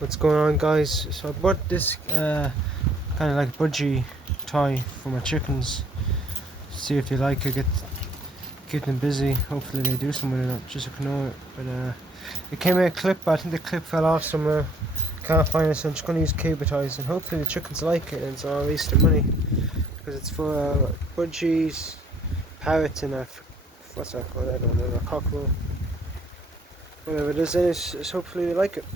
What's going on, guys? So I bought this kind of like budgie toy for my chickens. See if they like it, keep them busy. Hopefully they do something with it, not just ignore it. But it came with a clip, but I think the clip fell off somewhere. Can't find it, so I'm just going to use cable ties, and hopefully the chickens like it and it's not a waste of money. Because it's for budgies, parrots, and what's that called? I don't know, a cockerel. Whatever it is, it's hopefully they like it.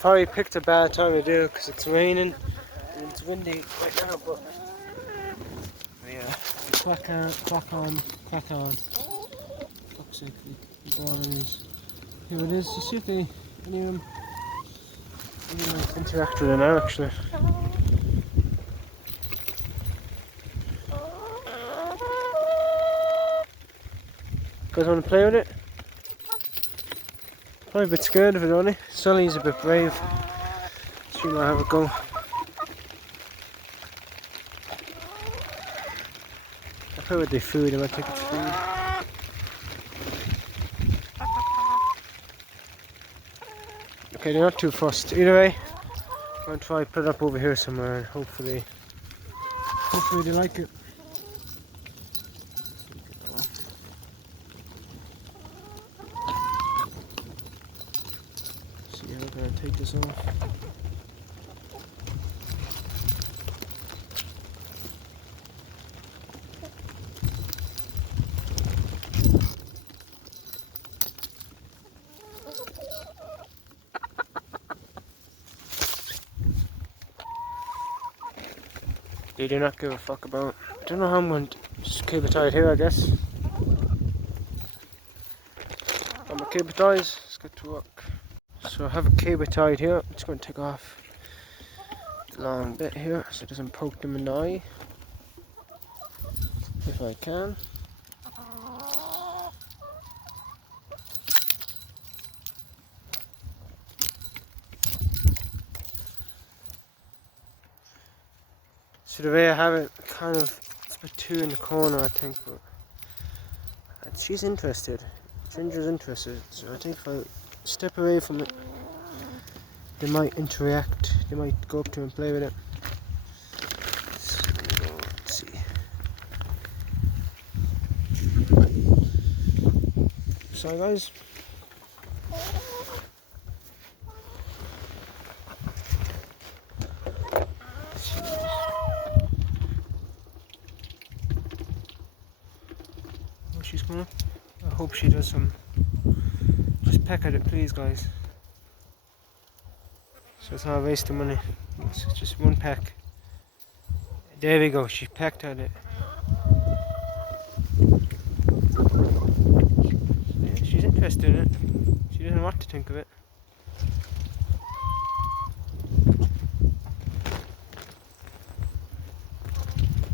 Probably picked a bad time to do it because it's raining and it's windy right now, but yeah, crack on. Fuck's sake, the ball is. Here it is. You see if any of them interact with it now, actually. You guys want to play with it? Probably a bit scared of it only. Sully's a bit brave. She might have a go. I play with the food, I might take its food. Okay, they're not too fussed. Either way, I'm going to try put it up over here somewhere and hopefully they like it. See how we're going to take this off. They do not give a fuck about. I don't know how I'm going to just keep it tied here, I guess. Got my cable ties, let's get to work. So I have a cable tied here. I'm just going to take off the long bit here so it doesn't poke them in the eye. If I can. So the way I have it, kind of, it's about two in the corner, I think, but she's interested. Ginger's interested, so I think if I step away from it, they might interact. They might go up to and play with it. So, let's see. Sorry, guys. She's gonna. I hope she does some. Just peck at it, please, guys. So it's not a waste of money. It's just one peck. There we go. She pecked at it. Yeah, she's interested in it. She doesn't know what to think of it.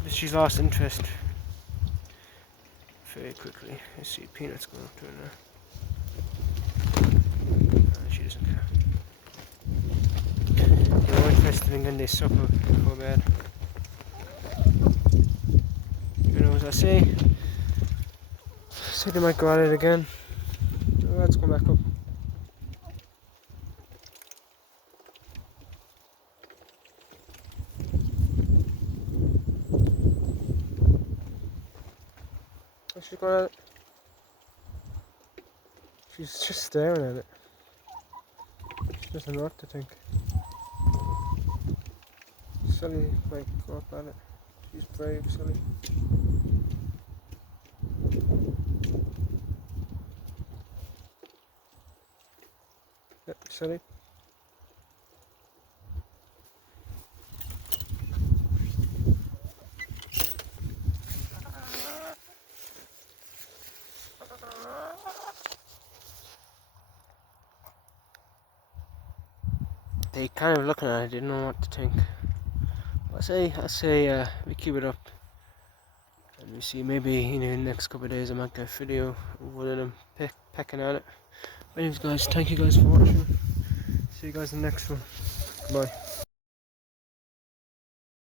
She's lost interest very quickly. I see Peanuts going up to her now. She doesn't care. They're more interested in getting their supper before bed. You know, as I say they might go at it again. Let's go back up. She's going at it. She's just staring at it. She doesn't know what to think. Sully might go up at it. She's brave, Sully. Yep, Sully. They kind of looking at it, didn't know what to think. I say we keep it up and we see, maybe in the next couple of days I might get a video of one of them pecking at it. But anyways, guys, thank you guys for watching. See you guys in the next one. Bye.